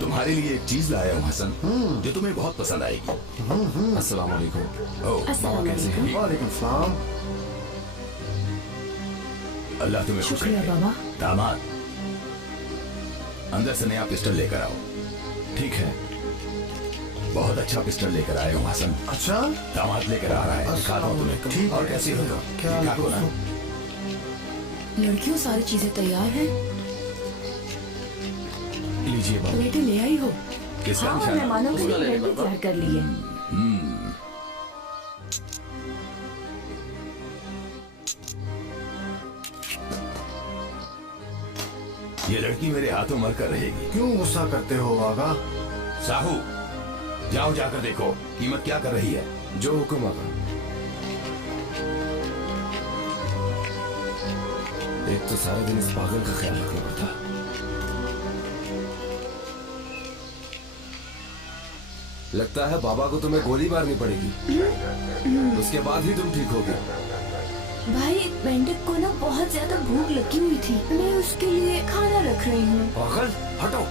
तुम्हारे लिए एक चीज लाया हूँ हसन, जो तुम्हें बहुत पसंद आएगी। अस्सलाम वालेकुम। बाबा कैसे हैं? वालेकुम सलाम। अल्लाह तुम्हें खुश शुक्रिया रखे। बाबा। दामाद, अंदर से नया पिस्टल लेकर आओ। ठीक है। बहुत अच्छा पिस्टल लेकर आए हूँ हसन। अच्छा, दामाद लेकर आ रहा है, दिखा दो तुम्हें। ठीक है। और कैसी हो तुम? क्या ठीक ठाक हो ना? लड़कियों सारी चीजें तैयार हैं। लीजिए बाबा। बेटे ले आई हो? किसका हाँ, निशाना? मेहमानों के उसका लिए ले ब्रेड भी बाबा। तैयार कर लिए। ये लड़की मेरे हाथों मरकर रहेगी। क्यों गुस्सा करते हो आगा? साहू, जाओ जाकर देखो कीमत क्या कर रही है। जो हुक्म आगा। एक तो सारा दिन इस पागल का ख्याल रखना पड़ता। लगता है बाबा को तुम्हें गोली मारनी पड़ेगी, उसके बाद ही तुम ठीक होगे। भाई मेंढक को ना बहुत ज्यादा भूख लगी हुई थी, मैं उसके लिए खाना रख रही हूँ। पागल, हटो।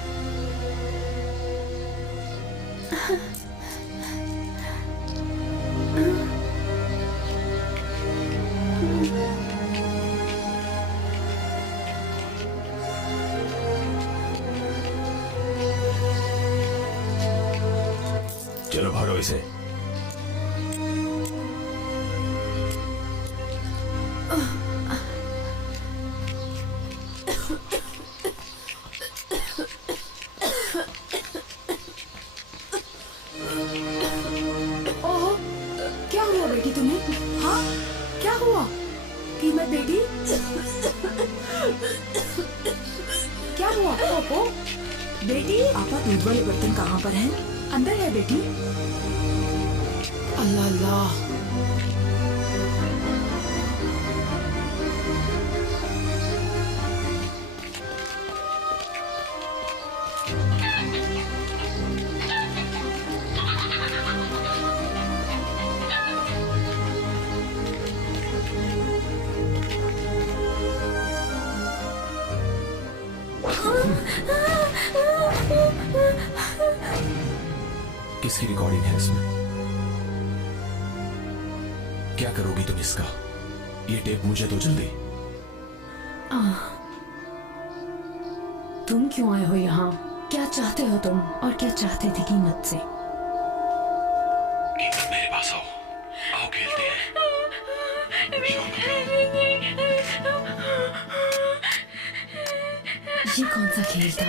चलो भरो इसे। ओह, क्या हुआ बेटी तुम्हें? हाँ, क्या हुआ? कीमत बेटी, क्या हुआ? पोपो बेटी, आपा दूध वाले बर्तन कहाँ पर हैं? अंदर है बेटी। अल्लाह अल्लाह। किसकी रिकॉर्डिंग है इसमें? क्या करोगी तुम इसका? ये टेप मुझे दो जल्दी। तुम क्यों आए हो यहाँ? क्या चाहते हो तुम? और क्या चाहते थे कीमत से? कीमत मेरे पास आओ, आओ खेलते हैं। ये कौन सा खेल था?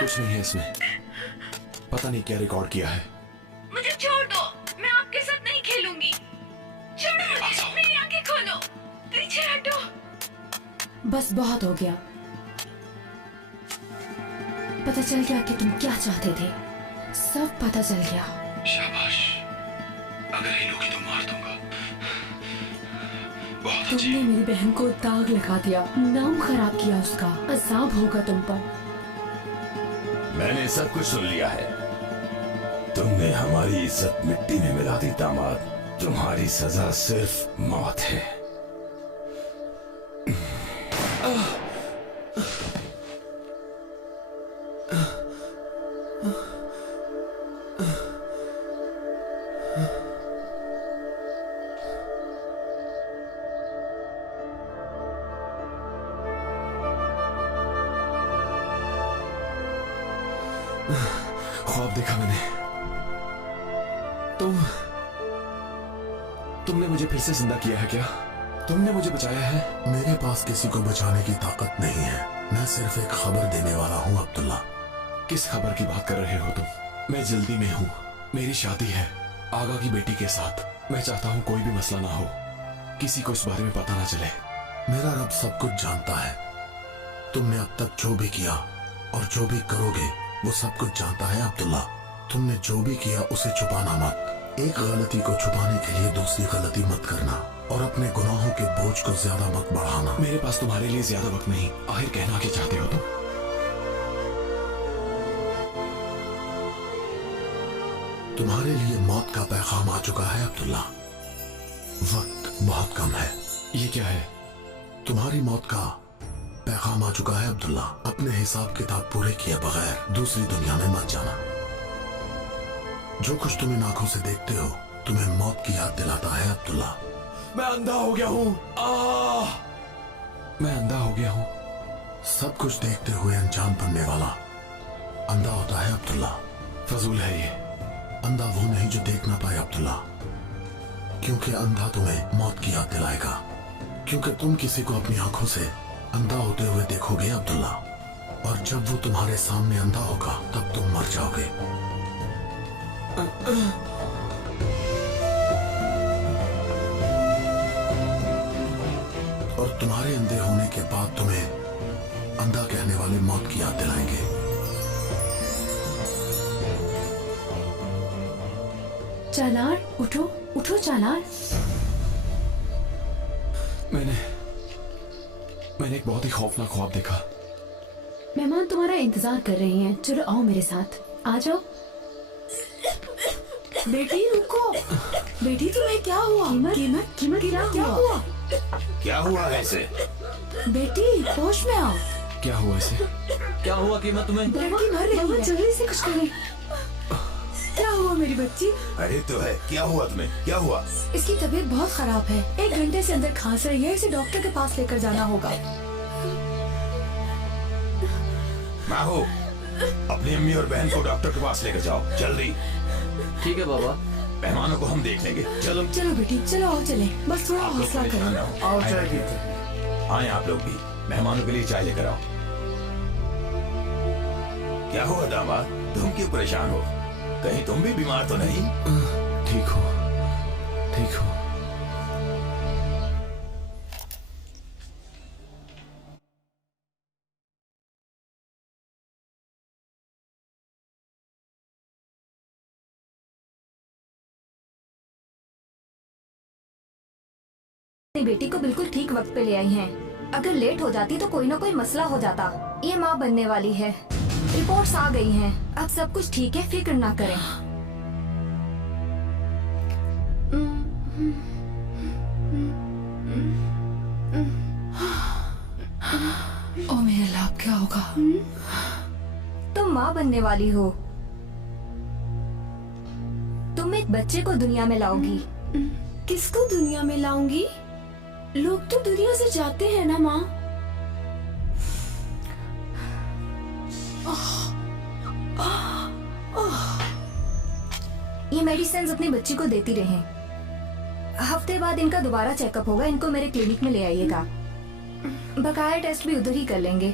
कुछ नहीं है इसमें, पता नहीं क्या रिकॉर्ड किया है। मुझे छोड़ दो, मैं आपके साथ नहीं खेलूंगी। छोड़ो मुझे, मेरी आंखें खोलो, पीछे हटो। बस बहुत हो गया। पता चल गया कि तुम क्या चाहते थे, सब पता चल गया। शाबाश, अगर हिलोगी तो मार दूंगा। बहुत अच्छी। तुमने मेरी बहन को दाग लगा दिया, नाम खराब किया उसका, अजाब होगा तुम पर। मैंने सब कुछ सुन लिया है। तुमने हमारी इज्जत मिट्टी में मिला दी दामाद। तुम्हारी सजा सिर्फ मौत है। ख्वाब देखा मैंने। तुमने मुझे फिर से जिंदा किया है क्या? तुमने मुझे बचाया है? मेरे पास किसी को बचाने की ताकत नहीं है, मैं सिर्फ एक खबर देने वाला हूँ अब्दुल्ला। किस खबर की बात कर रहे हो तुम? मैं जल्दी में हूँ, मेरी शादी है आगा की बेटी के साथ। मैं चाहता हूँ कोई भी मसला ना हो, किसी को इस बारे में पता ना चले। मेरा रब सब कुछ जानता है। तुमने अब तक जो भी किया और जो भी करोगे वो सब कुछ जानता है अब्दुल्ला। तुमने जो भी किया उसे छुपाना मत। एक गलती को छुपाने के लिए दूसरी गलती मत करना और अपने गुनाहों के बोझ को ज्यादा मत बढ़ाना। मेरे पास तुम्हारे लिए ज्यादा वक्त नहीं। आखिर कहना क्या चाहते हो तुम? तुम्हारे लिए मौत का पैगाम आ चुका है अब्दुल्ला। वक्त बहुत कम है। ये क्या है? तुम्हारी मौत का पैगाम आ चुका है अब्दुल्ला। अपने हिसाब किताब पूरे किए बगैर दूसरी दुनिया में मत जाना। जो कुछ तुम इन आंखों से देखते हो तुम्हें मौत की याद दिलाता है अब्दुल्ला। मैं अंधा हो गया हूँ। मैं अंधा हो गया हूँ। सब कुछ देखते हुए अनजान बनने वाला अंधा होता है अब्दुल्ला। फजूल है ये। अंधा वो नहीं जो देख ना पाए अब्दुल्ला, क्योंकि अंधा तुम्हें मौत की याद दिलाएगा। क्योंकि तुम किसी को अपनी आंखों से अंधा होते हुए देखोगे अब्दुल्ला, और जब वो तुम्हारे सामने अंधा होगा तब तुम मर जाओगे। और तुम्हारे अंधे होने के बाद तुम्हें अंधा कहने वाले मौत की याद दिलाएंगे। चालार, उठो उठो चालार। मैंने एक बहुत ही खौफनाक ख्वाब देखा। मेहमान तुम्हारा इंतजार कर रहे हैं, चलो आओ मेरे साथ, आ जाओ। बेटी रुको। बेटी तुम्हें क्या हुआ? कीमत क्या हुआ? क्या हुआ ऐसे? बेटी होश में आओ। क्या हुआ इसे? क्या हुआ कीमत तुम्हें? लड़की मर रही है। जल्दी से कुछ करें। क्या हुआ मेरी बच्ची? अरे तो है, क्या हुआ तुम्हें? क्या हुआ? इसकी तबीयत बहुत खराब है, 1 घंटे से अंदर खांस रही है, इसे डॉक्टर के पास लेकर जाना होगा। माहो, अपनी अम्मी और बहन को डॉक्टर के पास लेकर जाओ जल्दी। ठीक है बाबा। मेहमानों को हम देख लेंगे। चलो चलो बेटी चलो, आओ चले, बस थोड़ा आप लोग हौसला परेशान ना करो। हो। आए आप लोग भी, मेहमानों के लिए चाय लेकर आओ। क्या हुआ दामाद, तुम क्यों परेशान हो? कहीं तुम भी बीमार तो नहीं? ठीक हो, ठीक हो। अपनी बेटी को बिल्कुल ठीक वक्त पे ले आई हैं। अगर लेट हो जाती तो कोई ना कोई मसला हो जाता। ये माँ बनने वाली है, रिपोर्ट्स आ गई हैं, अब सब कुछ ठीक है, फिक्र ना करें। ओ मेरे अल्लाह, अब क्या होगा? तुम माँ बनने वाली हो, तुम एक बच्चे को दुनिया में लाओगी। किसको दुनिया में लाऊंगी? लोग तो दुनिया से जाते हैं ना माँ। ये मेडिसिन अपनी बच्ची को देती रहें। हफ्ते बाद इनका दोबारा चेकअप होगा, इनको मेरे क्लिनिक में ले आइएगा। बकाया टेस्ट भी उधर ही कर लेंगे।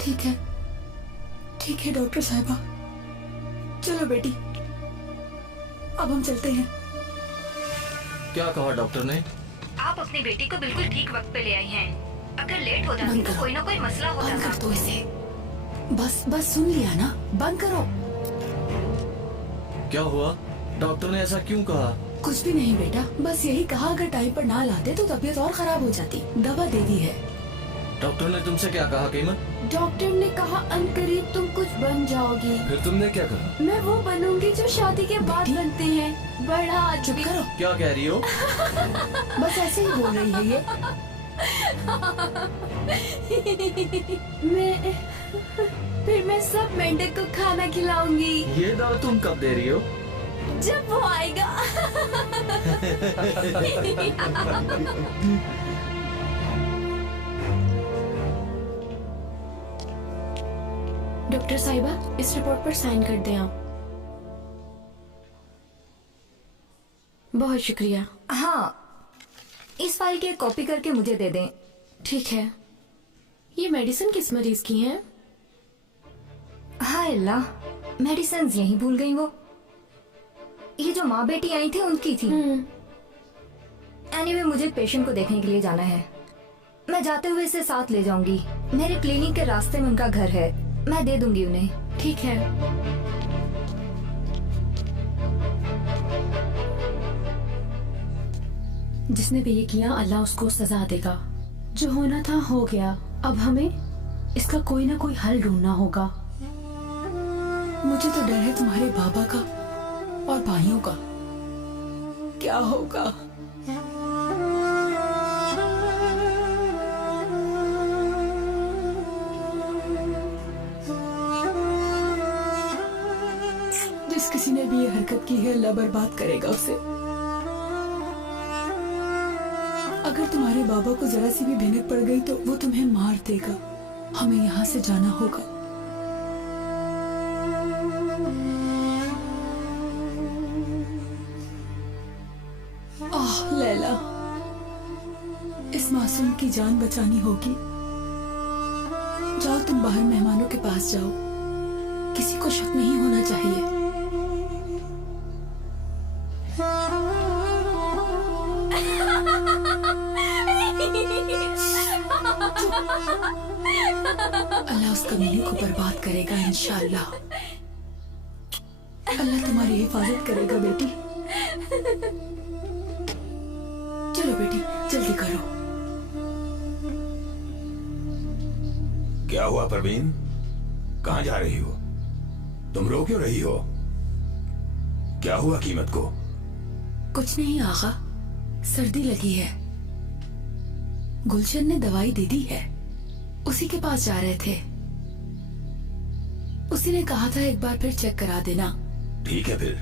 ठीक है डॉक्टर साहिबा, चलो बेटी अब हम चलते हैं। क्या कहा डॉक्टर ने? आप अपनी बेटी को बिल्कुल ठीक वक्त पे ले आई हैं। अगर लेट हो जाती तो कोई ना कोई मसला हो बंद जाता। कर दो इसे। बस सुन लिया ना, बंद करो। क्या हुआ? डॉक्टर ने ऐसा क्यों कहा? कुछ भी नहीं बेटा, बस यही कहा अगर टाइम पर ना लाते तो तबीयत और खराब हो जाती। दवा दे दी है। डॉक्टर ने तुमसे क्या कहा कीमत? डॉक्टर ने कहा अनकरीब तुम कुछ बन जाओगी। फिर तुमने क्या कहा? मैं वो बनूंगी जो शादी के बाद बनते हैं, बड़ा। चुप करो। क्या कह रही हो? बस ऐसे ही बोल रही है ये। मैं सब मेंढक को खाना खिलाऊंगी। ये दवा तुम कब दे रही हो? जब वो आएगा। डॉक्टर साहिबा, इस रिपोर्ट पर साइन कर दें आप। बहुत शुक्रिया। हाँ, इस फाइल की एक कॉपी करके मुझे दे दें। ठीक है। ये मेडिसिन किस मरीज की है? हाय अल्लाह, मेडिसिन यहीं भूल गई वो। ये जो माँ बेटी आई थी उनकी थी। एनीवे, मुझे पेशेंट को देखने के लिए जाना है। मैं जाते हुए इसे साथ ले जाऊंगी। मेरे क्लिनिक के रास्ते में उनका घर है, मैं दे दूंगी उन्हें। ठीक है। जिसने भी ये किया अल्लाह उसको सजा देगा। जो होना था हो गया, अब हमें इसका कोई ना कोई हल ढूंढना होगा। मुझे तो डर है तुम्हारे बाबा का और भाइयों का। क्या होगा? जिस किसी ने भी ये हरकत की है अल्लाह बर्बाद करेगा उसे। अगर तुम्हारे बाबा को जरा सी भी भिनक पड़ गई तो वो तुम्हें मार देगा। हमें यहाँ से जाना होगा। आह लैला, इस मासूम की जान बचानी होगी। जाओ तुम बाहर मेहमानों के पास जाओ, किसी को शक नहीं होना चाहिए। अल्लाह उस कमीने को बर्बाद करेगा इंशाअल्लाह। अल्लाह तुम्हारी हिफाजत करेगा बेटी। चलो बेटी जल्दी करो। क्या हुआ परवीन, कहाँ जा रही हो? तुम रो क्यों रही हो? क्या हुआ कीमत को? कुछ नहीं आगा, सर्दी लगी है। गुलशन ने दवाई दे दी है, उसी के पास जा रहे थे। उसी ने कहा था एक बार फिर चेक करा देना। ठीक है, फिर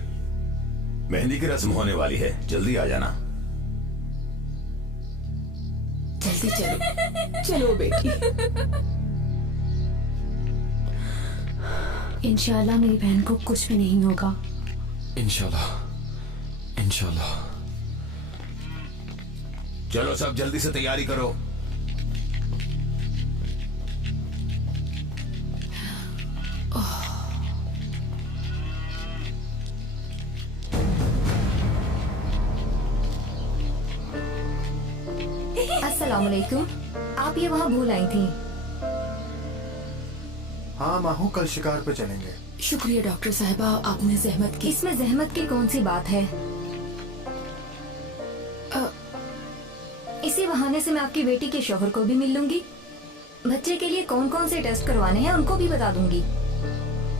मेहंदी की रस्म होने वाली है, जल्दी आ जाना। जल्दी चलो। चलो बेटी। इंशाल्लाह मेरी बहन को कुछ भी नहीं होगा। इंशाल्लाह, इंशाल्लाह। चलो सब जल्दी से तैयारी करो। अस्सलाम वालेकुम। आप ये वहाँ भूल आई थी। हाँ माहू, कल शिकार पे चलेंगे। शुक्रिया डॉक्टर साहिबा, आपने जहमत की। इसमें जहमत की कौन सी बात है? इसी बहाने से मैं आपकी बेटी के शोहर को भी मिल लूंगी। बच्चे के लिए कौन कौन से टेस्ट करवाने हैं उनको भी बता दूंगी।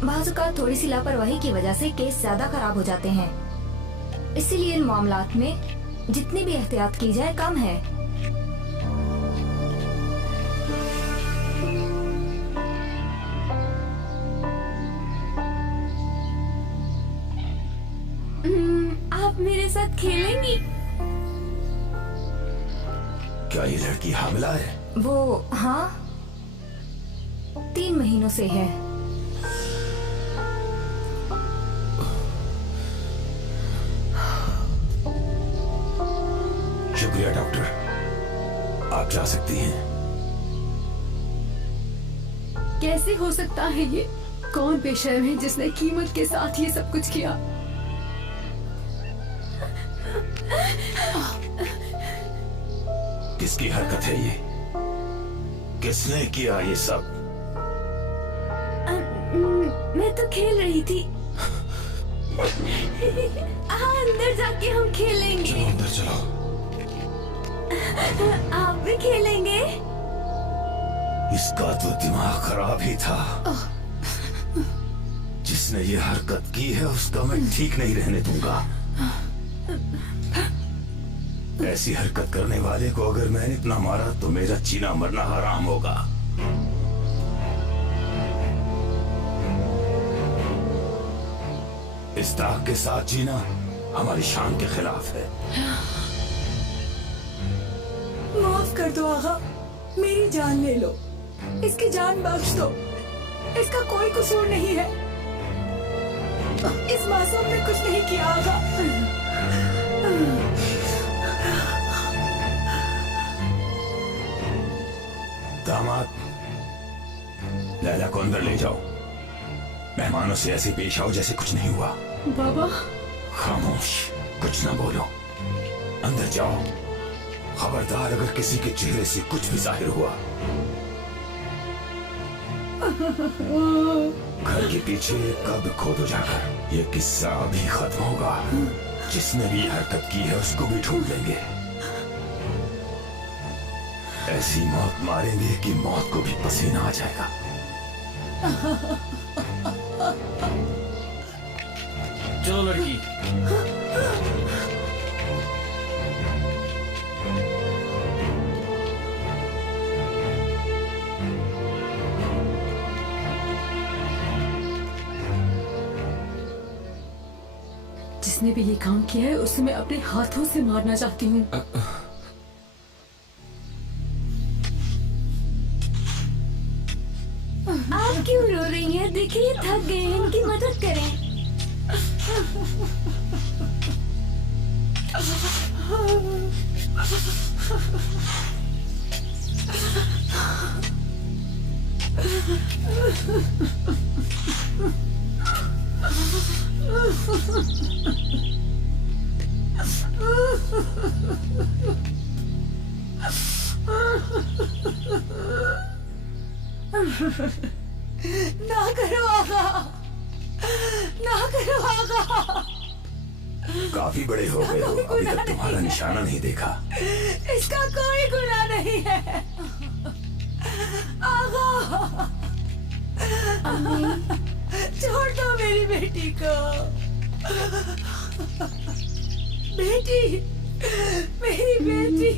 बाज़ औक़ात थोड़ी सी लापरवाही की वजह से केस ज्यादा खराब हो जाते हैं, इसीलिए इन मामलात में जितनी भी एहतियात की जाए कम है। आप मेरे साथ खेलेंगी? क्या ये लड़की हामिला है? वो हाँ, 3 महीनों से है। शुक्रिया डॉक्टर, आप जा सकती हैं। कैसे हो सकता है ये? कौन बेशर्म है जिसने कीमत के साथ ये सब कुछ किया? किसकी हरकत है ये? किसने किया ये सब? मैं तो खेल रही थी। अंदर जाके हम खेलेंगे। चलो अंदर चलो। आप भी खेलेंगे? इसका तो दिमाग खराब ही था। जिसने ये हरकत की है उसका मैं ठीक नहीं रहने दूंगा। ऐसी हरकत करने वाले को अगर मैंने इतना मारा तो मेरा जीना मरना हराम होगा। इस दाग के साथ जीना हमारी शान के खिलाफ है। माफ कर दो आगा, मेरी जान ले लो, इसकी जान बख्श दो। इसका कोई कसूर नहीं है। इस मासूम ने कुछ नहीं किया आगा। दामाद, लैला को अंदर ले जाओ। मेहमानों से ऐसे पेश आओ जैसे कुछ नहीं हुआ। बाबा खामोश, कुछ ना बोलो। अंदर जाओ। खबरदार अगर किसी के चेहरे से कुछ भी जाहिर हुआ, घर के पीछे कब्र खोदो जाकर। ये किस्सा अभी खत्म होगा। जिसने भी हरकत की है उसको भी ढूंढ लेंगे। ऐसी मौत मारेंगे कि मौत को भी पसीना आ जाएगा। चलो लड़की। जिसने भी ये काम किया है उसे मैं अपने हाथों से मारना चाहती हूँ। आप क्यों रो रही हैं? देखिए थक गए हैं, इनकी मदद करें। ना करो आगा, ना करो आगा। काफी बड़े हो गए हो, अभी तक तुम्हारा निशाना नहीं देखा। इसका कोई गुनाह नहीं है आगा। छोड़ दो मेरी बेटी को। बेटी, मेरी बेटी।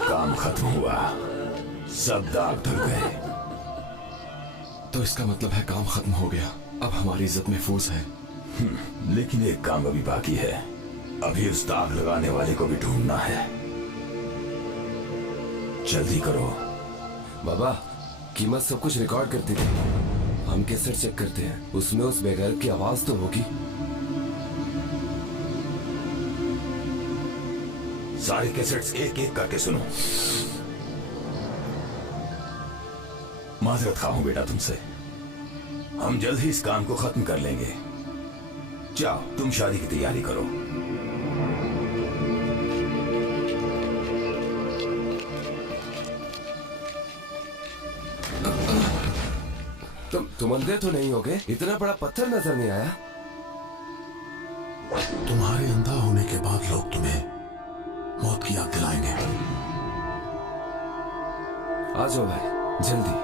काम खत्म हुआ, सब दाग धुल गए। तो इसका मतलब है काम खत्म हो गया, अब हमारी इज्जत महफूज है। लेकिन एक काम अभी बाकी है, अभी उस दाग लगाने वाले को भी ढूंढना है। जल्दी करो। बाबा, कीमत सब कुछ रिकॉर्ड करती थी, हम कैसेट चेक करते हैं, उसमें उस बेगैरत की आवाज तो होगी। सारे कैसेट्स एक एक करके सुनो। माजरत खा हूं बेटा तुमसे, हम जल्द ही इस काम को खत्म कर लेंगे। जाओ, तुम शादी की तैयारी करो। तुम अंधे तो नहीं हो गए? इतना बड़ा पत्थर नजर नहीं आया? तुम्हारे अंधा होने के बाद लोग तुम्हें मौत की याद दिलाएंगे। आ जाओ भाई, जल्दी।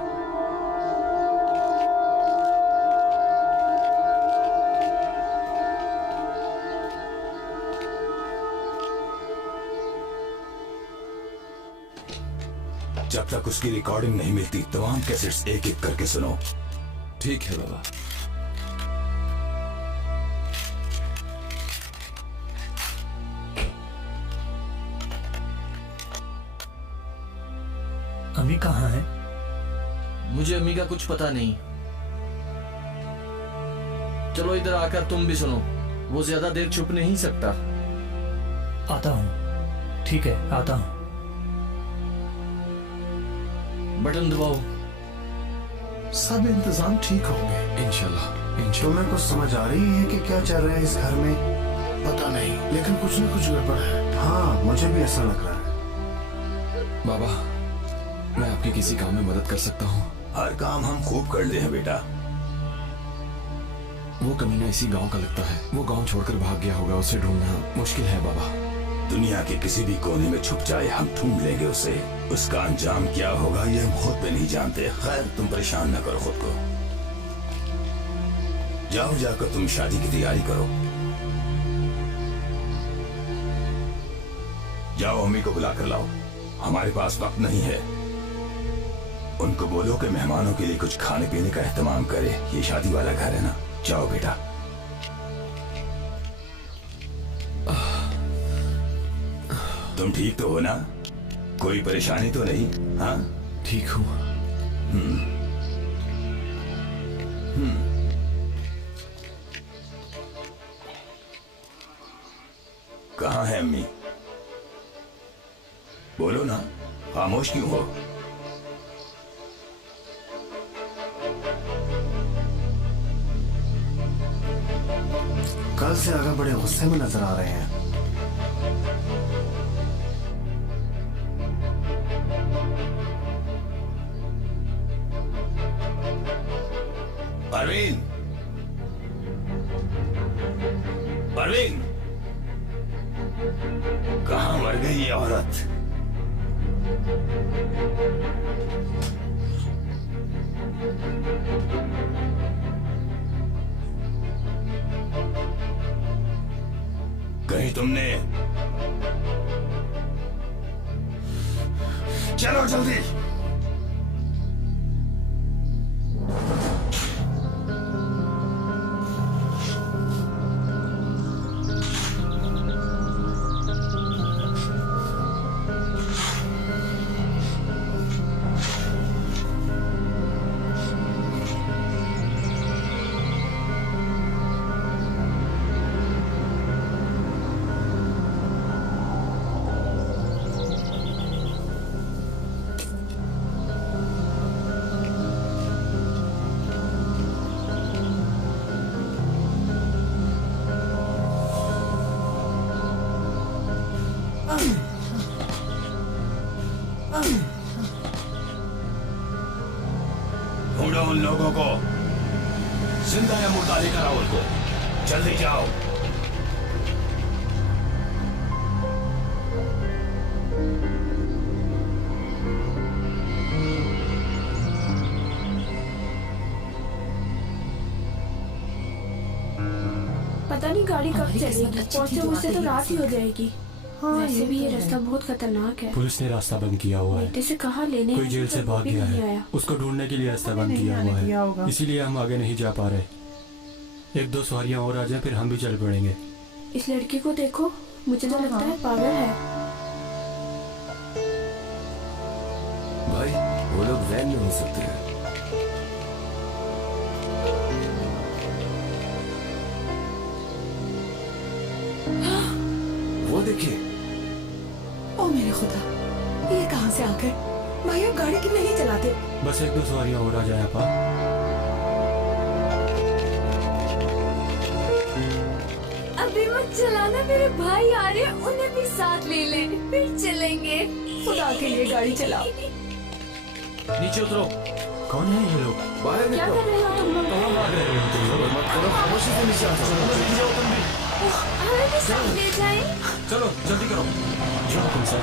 जब तक उसकी रिकॉर्डिंग नहीं मिलती, तमाम कैसेट्स एक एक करके सुनो। ठीक है बाबा। अम्मी कहाँ है? मुझे अम्मी का कुछ पता नहीं। चलो इधर आकर तुम भी सुनो, वो ज्यादा देर छुप नहीं सकता। आता हूँ। ठीक है, आता हूँ। बटन दबाओ। सब इंतजाम ठीक होंगे इंशाल्लाह। तुम्हें कुछ समझ आ रही है कि क्या चल रहा है इस घर में? पता नहीं, लेकिन कुछ न कुछ गड़बड़ है। हाँ, मुझे भी ऐसा लग रहा है। बाबा, मैं आपकी किसी काम में मदद कर सकता हूँ? हर काम हम खूब करते हैं बेटा। वो कमीना इसी गांव का लगता है, वो गांव छोड़कर भाग गया होगा, उसे ढूंढना मुश्किल है बाबा। दुनिया के किसी भी कोने में छुप जाए, हम ढूंढ लेंगे उसे। उसका अंजाम क्या होगा ये हम खुद भी नहीं जानते। खैर, तुम परेशान न करो खुद को। जाओ, जाकर तुम शादी की तैयारी करो। जाओ, अम्मी को बुला कर लाओ, हमारे पास वक्त नहीं है। उनको बोलो कि मेहमानों के लिए कुछ खाने पीने का एहतमाम करे। ये शादी वाला घर है ना। जाओ बेटा। तुम ठीक तो हो ना? कोई परेशानी तो नहीं? हाँ ठीक हूँ। कहाँ है अम्मी? बोलो ना, खामोश क्यों हो? कल से आगा बड़े गुस्से में नजर आ रहे हैं। परवीन, परवीन, कहाँ मर गई ये औरत? कहीं तुमने? चलो जल्दी। ढूंढो उन लोगों को। जिंदा या मुर्दा लेकर आओ उनको। जल्दी जाओ। पता नहीं गाड़ी कब चलेगी। पहुंचते मुझसे तो रात ही हो जाएगी। वैसे भी ये रास्ता बहुत खतरनाक है। पुलिस ने रास्ता बंद किया हुआ है। बेटे से कहाँ लेने कोई जेल से तो वो भाग भी गया नहीं है। आया। उसको ढूंढने के लिए रास्ता बंद किया हुआ है, इसीलिए हम आगे नहीं जा पा रहे। एक दो सवारियां और आ जाए फिर हम भी चल पड़ेंगे। इस लड़की को देखो, मुझे तो लगता है पागल है। भाई वो लोग वैन में हो सकते हैं। वो देखिए। ओ मेरे खुदा, ये कहाँ से आ गए? भाई अब गाड़ी क्यों नहीं चलाते? बस एक दो सवारियां और आ जाए आपा। अभी मत चलाना, मेरे भाई आ रहे हैं, उन्हें भी साथ ले ले, फिर चलेंगे। खुदा के लिए गाड़ी चलाओ। नीचे उतरो। कौन है ये लोग? बाहर क्या निकलो। कर रहे हो तुम लोग? कहाँ भाग रहे हो तुम लोग? मत करो, खामोशी से नीचे आ जाओ। जल्दी जाओ तुम भी। हमें भी साथ ले जाएं। चलो जल्दी करो। जाओ तुम सब।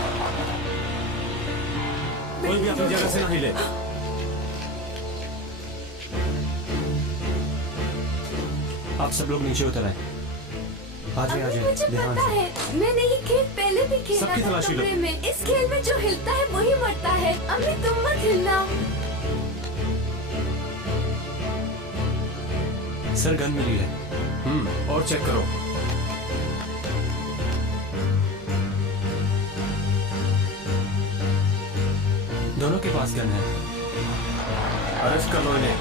कोई भी अपनी जगह से ना हिले। आप सब लोग नीचे उतर आए। आ जाए आ अभी जाए मुझे ध्यान पता से। है, मैंने ये खेल पहले भी खेला सबकी था तलाशी लो। कमरे में। इस खेल में जो हिलता है वही मरता है। अम्मी तुम मत हिलना। सर गन मिली है। और चेक करो। दोनों के पास गन है। अरेस्ट कर लो इन्हें।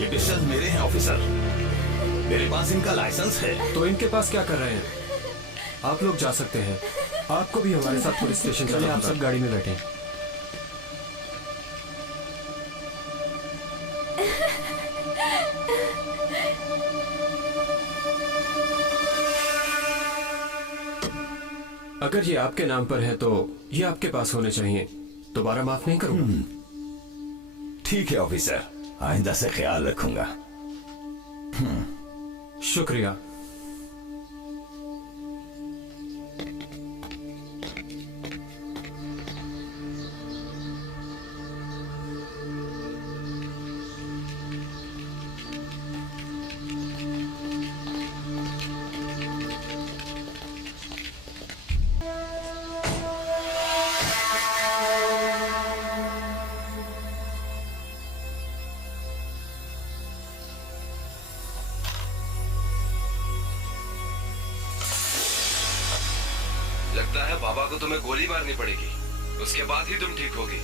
ये पिस्टल मेरे हैं ऑफिसर। मेरे पास इनका लाइसेंस है। तो इनके पास क्या कर रहे हैं? आप लोग जा सकते हैं। आपको भी हमारे साथ पुलिस स्टेशन चलिए चलना आप होगा। सब गाड़ी में बैठे। अगर ये आपके नाम पर है तो ये आपके पास होने चाहिए। दोबारा माफ नहीं करूंगा। ठीक है ऑफिसर, आइंदा से ख्याल रखूंगा। शुक्रिया। को तुम्हें गोली मारनी पड़ेगी, उसके बाद ही तुम ठीक होगी।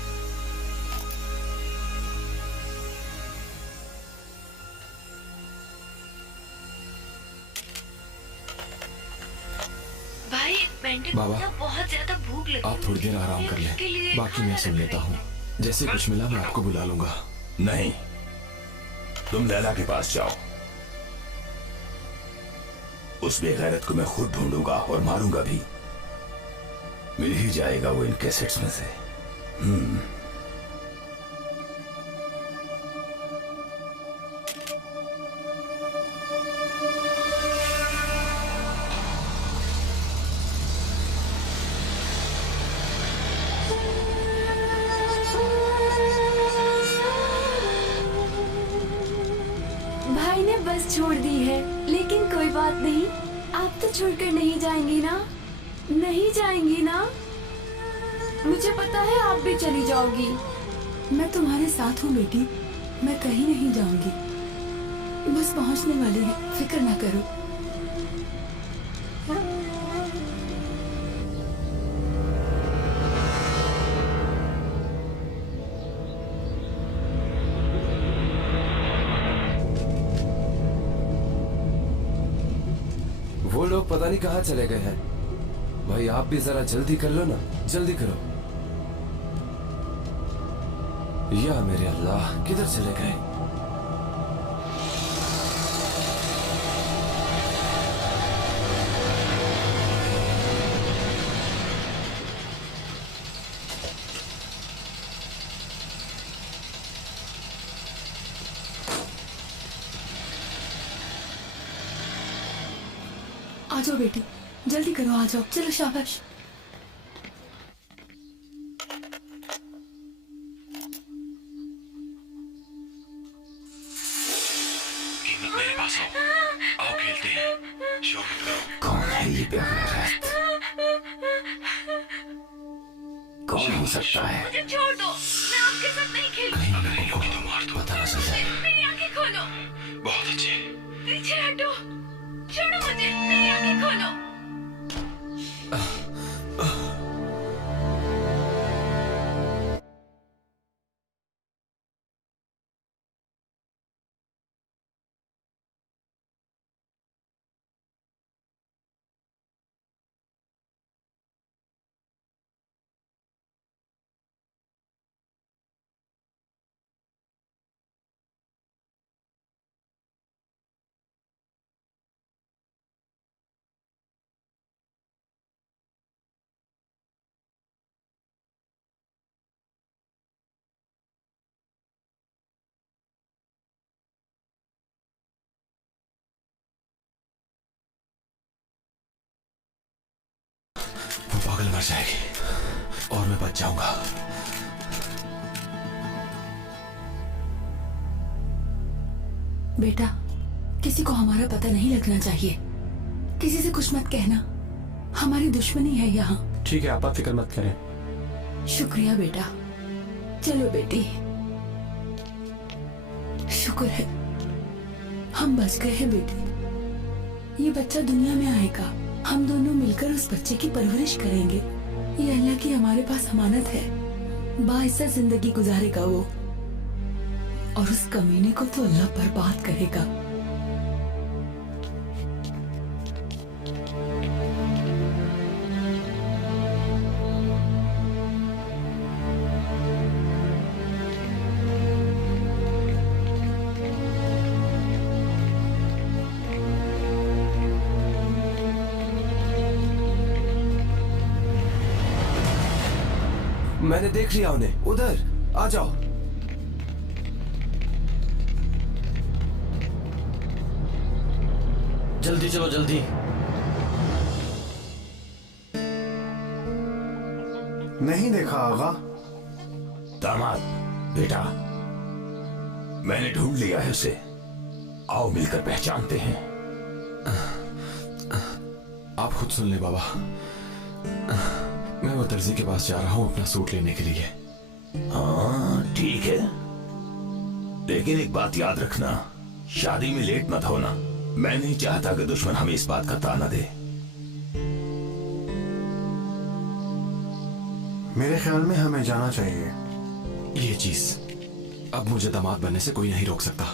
भाई पेंटिंग बाबा, बहुत ज्यादा भूख लगी। आप थोड़ी देर आराम कर लें, बाकी मैं सुन लेता हूँ। जैसे कुछ मिला मैं आपको बुला लूंगा। नहीं, तुम लैला के पास जाओ। उस बेगैरत को मैं खुद ढूंढूंगा और मारूंगा भी। मिल ही जाएगा वो इन कैसेट्स में से। भाई ने बस छोड़ दी है, लेकिन कोई बात नहीं, आप तो छोड़कर नहीं जाएंगी ना? नहीं जाएंगी ना? मुझे पता है आप भी चली जाओगी। मैं तुम्हारे साथ हूँ बेटी, मैं कहीं नहीं जाऊंगी। बस पहुँचने वाली है, फिक्र ना करो। वो लोग पता नहीं कहाँ चले गए हैं। भाई आप भी जरा जल्दी कर लो ना, जल्दी करो। या मेरे अल्लाह, किधर चले गए? आ जाओ बेटी, जल्दी करो, आ जाओ। चलो शाबाश। कीमत मेरे पास आओ खेलते हैं। शो मत करो। कौन है ये बेगैरत? कौन हो सकता है? मुझे छोड़ दो, मैं आपके साथ नहीं खेलूंगी। अगर इन लोगों को मार दो पता ना चल जाए। मेरी आंखें खोलो। बहुत अच्छे। पीछे हटो, छोड़ो मुझे, मेरी आंखें खोलो। वो पागल मर जाएगी और मैं बच जाऊंगा। बेटा, किसी को हमारा पता नहीं लगना चाहिए। किसी से कुछ मत कहना, हमारी दुश्मनी है यहाँ। ठीक है, आप फिक्र मत करें। शुक्रिया बेटा। चलो बेटी, शुक्र है हम बच गए हैं बेटी। ये बच्चा दुनिया में आएगा, हम दोनों मिलकर उस बच्चे की परवरिश करेंगे। ये अल्लाह की हमारे पास अमानत है। बाइज्जत जिंदगी गुजारेगा वो, और उस कमीने को तो अल्लाह बर्बाद करेगा। मैंने देख लिया उन्हें, उधर आ जाओ। जल्दी चलो, जल्दी। नहीं देखा आगा। दामाद, बेटा, मैंने ढूंढ लिया है उसे। आओ मिलकर पहचानते हैं। आप खुद सुन ले बाबा। मैं वो दर्जी के पास जा रहा हूँ अपना सूट लेने के लिए। हाँ ठीक है, लेकिन एक बात याद रखना, शादी में लेट मत होना। मैं नहीं चाहता कि दुश्मन हमें इस बात का ताना दे। मेरे ख्याल में हमें जाना चाहिए। ये चीज अब मुझे दामाद बनने से कोई नहीं रोक सकता।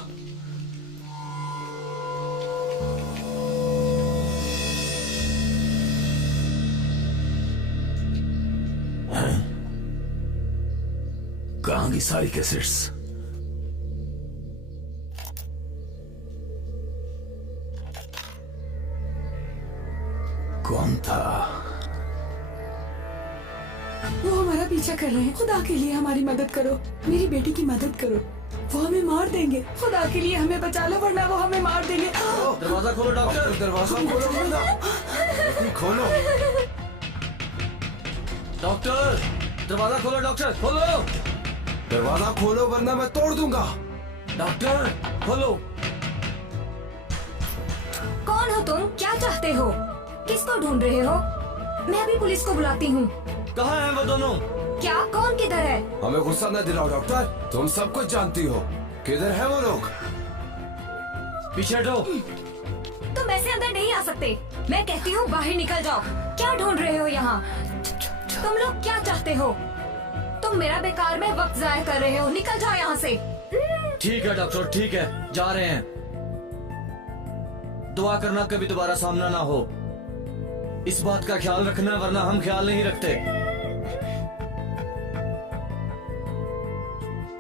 कहां की सारी कैसेट्स? कौन था? वो हमारा पीछा कर रहे हैं। खुदा के लिए हमारी मदद करो, मेरी बेटी की मदद करो। वो हमें मार देंगे। खुदा के लिए हमें बचा लो, वरना वो हमें मार देंगे। दरवाजा खोलो डॉक्टर, दरवाजा खोलो वरना। खोलो डॉक्टर, दरवाजा खोलो डॉक्टर, खोलो दरवाजा खोलो वरना मैं तोड़ दूंगा। डॉक्टर खोलो। कौन हो तुम? क्या चाहते हो? किसको ढूंढ रहे हो? मैं अभी पुलिस को बुलाती हूँ। कहाँ हैं वो दोनों? क्या? कौन किधर है? हमें गुस्सा न दिलाओ डॉक्टर, तुम सब कुछ जानती हो। किधर है वो लोग? पीछे हटो। तुम ऐसे अंदर नहीं आ सकते। मैं कहती हूँ बाहर निकल जाओ। क्या ढूंढ रहे हो यहाँ? तुम लोग क्या चाहते हो? तुम मेरा बेकार में वक्त जाया कर रहे हो। निकल जाओ यहाँ से। ठीक है डॉक्टर, ठीक है, जा रहे हैं। दुआ करना कभी दोबारा सामना ना हो। इस बात का ख्याल रखना, वरना हम ख्याल नहीं रखते।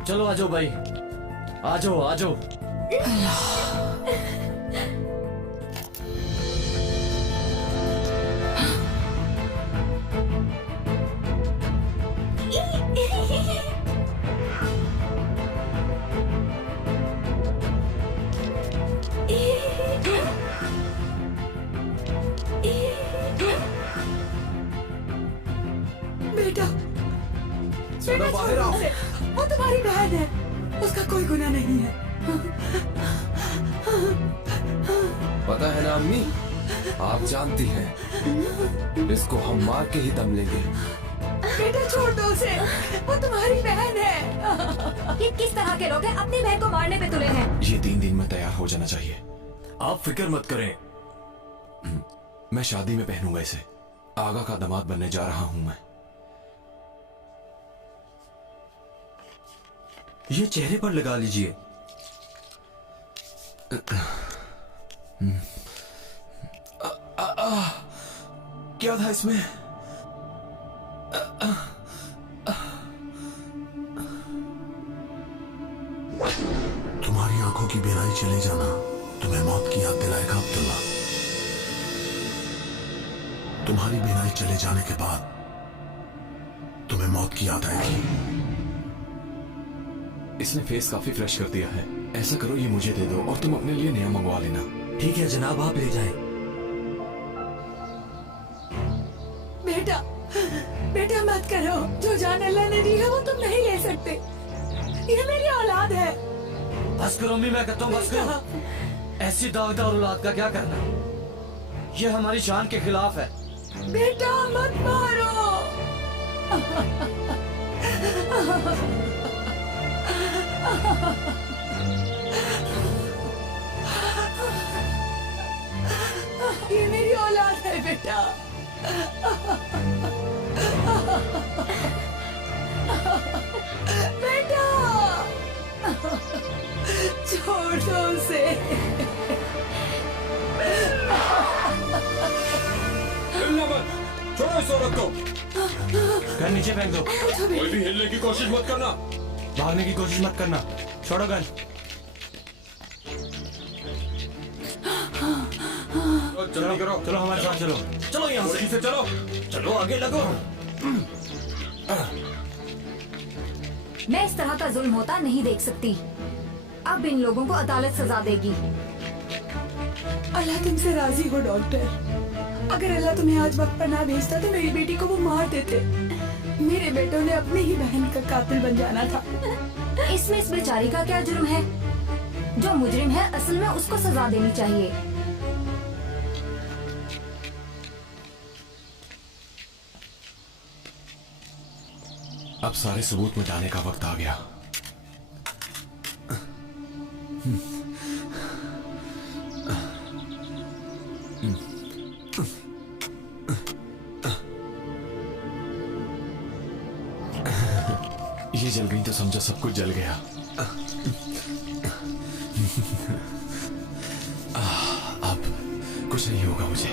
चलो आ जाओ भाई, आ जाओ आ जाओ। बेटा, सोना बाहर आओ। वो तुम्हारी बहन है, उसका कोई गुनाह नहीं है। पता है ना अम्मी, आप जानती हैं इसको हम मार के ही दम लेंगे। बेटा छोड़ दो उसे, वो तुम्हारी बहन है। ये किस तरह के लोग हैं? अपनी बहन को मारने पे तुले हैं। ये 3 दिन में तैयार हो जाना चाहिए। आप फिक्र मत करें। मैं शादी में पहनूंगा इसे। आगा का दामाद बनने जा रहा हूं मैं। ये चेहरे पर लगा लीजिए। क्या था इसमें? तुम्हारी आंखों की बेराई चले जाना तुम्हें मौत की याद दिलाएगा अब्दुल्ला। तुम्हारी बेनाई चले जाने के बाद तुम्हें मौत की याद आएगी। इसने फेस काफी फ्रेश कर दिया है। ऐसा करो, ये मुझे दे दो और तुम अपने लिए नया मंगवा लेना। ठीक है जनाब, आप ले जाएं। बेटा, बेटा मत करो। जो जान अल्लाह ने दी है वो तुम नहीं ले सकते। ये मेरी औलाद है। बस करो अम्मी, मैं कहता हूँ बस करो। ऐसी दागदार औलाद का क्या करना? ये हमारी शान के खिलाफ है। बेटा मत मारो। ये मेरी औलाद है बेटा। बेटा छोड़ दो उसे। छोड़ो इस औरत को। गन नीचे फेंक दो। कोई भी हिलने की कोशिश मत करना। भागने की कोशिश मत करना। छोड़ो गन। जल्दी करो। चलो हमारे साथ चलो। चलो यहाँ से चलो। चलो आगे लगो। मैं इस तरह का जुल्म होता नहीं देख सकती। अब इन लोगों को अदालत सजा देगी। अल्लाह तुमसे राजी हो डॉक्टर। अगर अल्लाह तुम्हें आज वक्त पर ना भेजता तो मेरी बेटी को वो मार देते। मेरे बेटों ने अपनी ही बहन का कातिल बन जाना था। इसमें इस बेचारी का क्या जुर्म है? जो मुजरिम है असल में उसको सजा देनी चाहिए। अब सारे सबूत मिटाने का वक्त आ गया। जल गई तो समझो सब कुछ जल गया। अब कुछ नहीं होगा मुझे।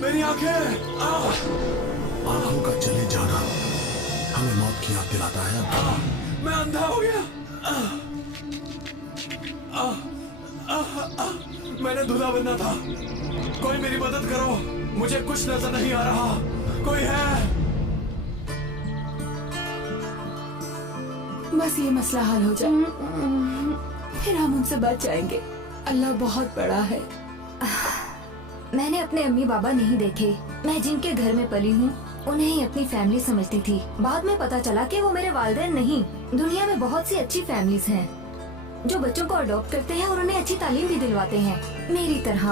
मेरी आंखें, आंखों का चले जाना हमें मौत की याद दिलाता है। मैं अंधा हो गया। मैंने दूल्हा बनना था। कोई मेरी मदद करो, मुझे कुछ नजर नहीं आ रहा। कोई है? बस ये मसला हल हो जाए, फिर हम उनसे बच जाएंगे। अल्लाह बहुत बड़ा है। मैंने अपने अम्मी बाबा नहीं देखे। मैं जिनके घर में पली हूँ उन्हें ही अपनी फैमिली समझती थी। बाद में पता चला कि वो मेरे वालिदैन नहीं। दुनिया में बहुत सी अच्छी फैमिलीज हैं जो बच्चों को अडॉप्ट करते हैं और उन्हें अच्छी तालीम भी दिलवाते हैं मेरी तरह।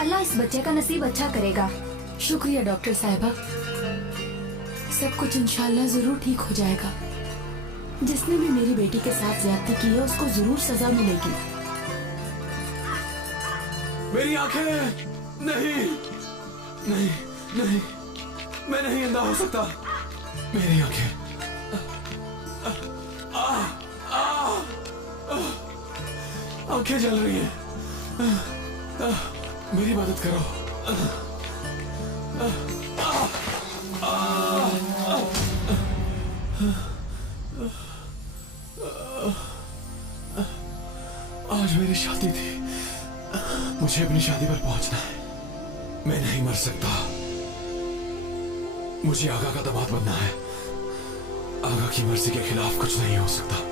अल्लाह इस बच्चे का नसीब अच्छा करेगा। शुक्रिया डॉक्टर साहिबा। सब कुछ इंशाल्लाह जरूर ठीक हो जाएगा। जिसने भी मेरी बेटी के साथ ज्यादती की है उसको जरूर सजा मिलेगी। मेरी आंखें, नहीं नहीं नहीं, मैं नहीं अंधा हो सकता। मेरी आंखें, आंखें जल रही हैं। मेरी मदद करो। आज मेरी शादी थी। मुझे अपनी शादी पर पहुंचना है। मैं नहीं मर सकता। मुझे आगा का दामाद बनना है। आगा की मर्जी के खिलाफ कुछ नहीं हो सकता।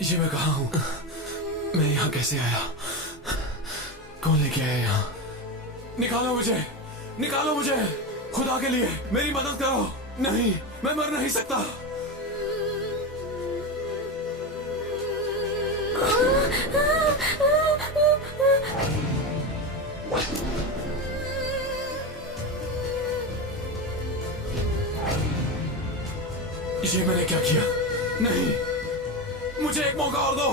ये मैं कहाँ हूँ? मैं यहाँ कैसे आया? कौन लेके आया यहाँ? निकालो मुझे, निकालो मुझे, खुदा के लिए मेरी मदद करो। नहीं, मैं मर नहीं सकता। ये मैंने क्या किया? नहीं, मुझे एक मौका और दो।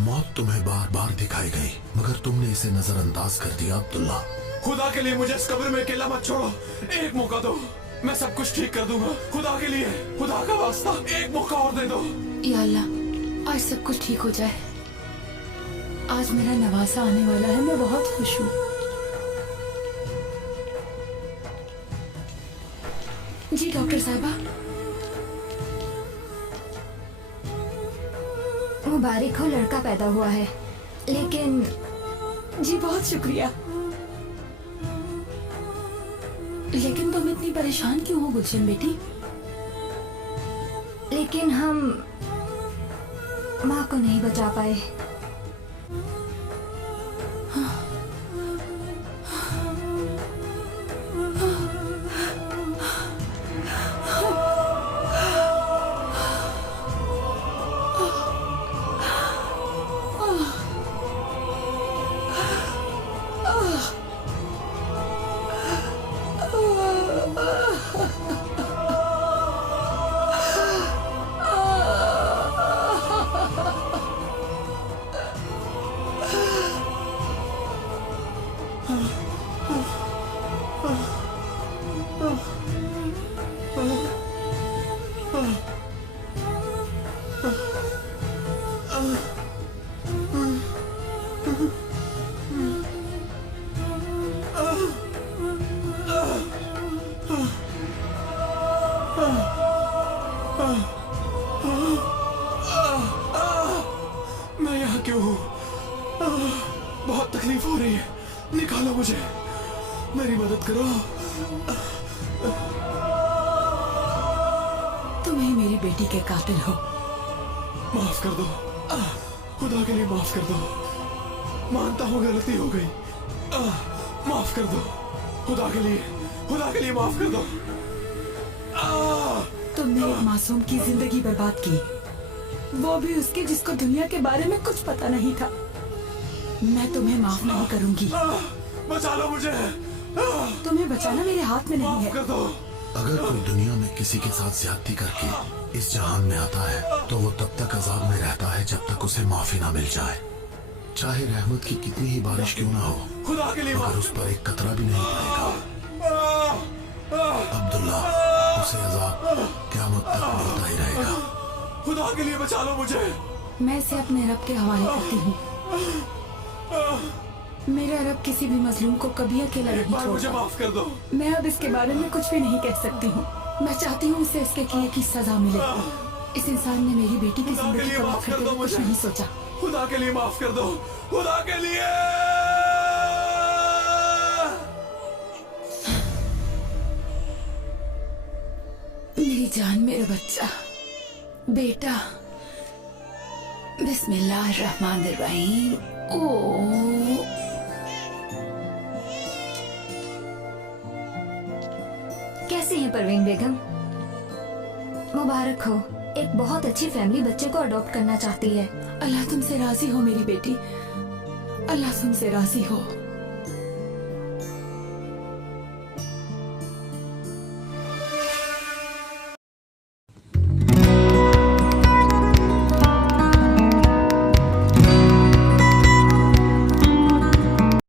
मौत तुम्हें बार बार दिखाई गई मगर तुमने इसे नजरअंदाज कर दिया। अब्दुल्ला, खुदा के लिए मुझे इस कब्र में अकेला मत छोड़ो। एक मौका दो, मैं सब कुछ ठीक कर दूंगा। खुदा के लिए, खुदा का वास्ता, एक मौका और दे दो। या अल्लाह, आज सब कुछ ठीक हो जाए। आज मेरा नवासा आने वाला है। मैं बहुत खुश हूँ। जी डॉक्टर साहिबा। मुबारक हो, लड़का पैदा हुआ है। लेकिन जी बहुत शुक्रिया। लेकिन तुम इतनी परेशान क्यों हो गुलशन बेटी? लेकिन हम माँ को नहीं बचा पाए। मैं निकालो मुझे, मेरी मदद करो। तुम ही मेरी बेटी के कातिल हो। माफ कर दो, खुदा के लिए माफ कर दो। मानता हूँ गलती हो गई, माफ कर दो। खुदा के लिए माफ कर दो। तुमने एक मासूम की जिंदगी बर्बाद की, वो भी उसके जिसको दुनिया के बारे में कुछ पता नहीं था। मैं तुम्हें माफ नहीं करूंगी। बचा लो मुझे। तुम्हें बचाना मेरे हाथ में नहीं है। कर दो। अगर कोई दुनिया में किसी के साथ ज्यादती करके इस जहान में आता है तो वो तब तक अजाब में रहता है जब तक उसे माफी ना मिल जाए, चाहे रहमत की कितनी ही बारिश क्यों ना हो, खुदा के लिए मगर उस पर एक कतरा भी नहीं पड़ेगा। अब्दुल्ला, उसे अजाब क़यामत तक मिलता ही रहेगा। खुदा के लिए बचा लो मुझे। मैं इसे अपने रब के हवाले करती हूँ। मेरा रब किसी भी मजलूम को कभी अकेला नहीं छोड़ता। मुझे माफ कर दो। मैं अब इसके बारे में कुछ भी नहीं कह सकती हूँ। मैं चाहती हूँ इसे इसके किए की सजा मिले। इस इंसान ने मेरी बेटी की जिंदगी खराब करते हुए कुछ नहीं सोचा। खुदा के लिए माफ कर दो, खुदा के लिए। मेरी जान, मेरा बच्चा, बेटा। बिस्मिल्लाहिर्रहमानिर्रहीम। ओ कैसी हैं परवीन बेगम? मुबारक हो, एक बहुत अच्छी फैमिली बच्चे को अडॉप्ट करना चाहती है। अल्लाह तुमसे राजी हो मेरी बेटी, अल्लाह तुमसे राजी हो।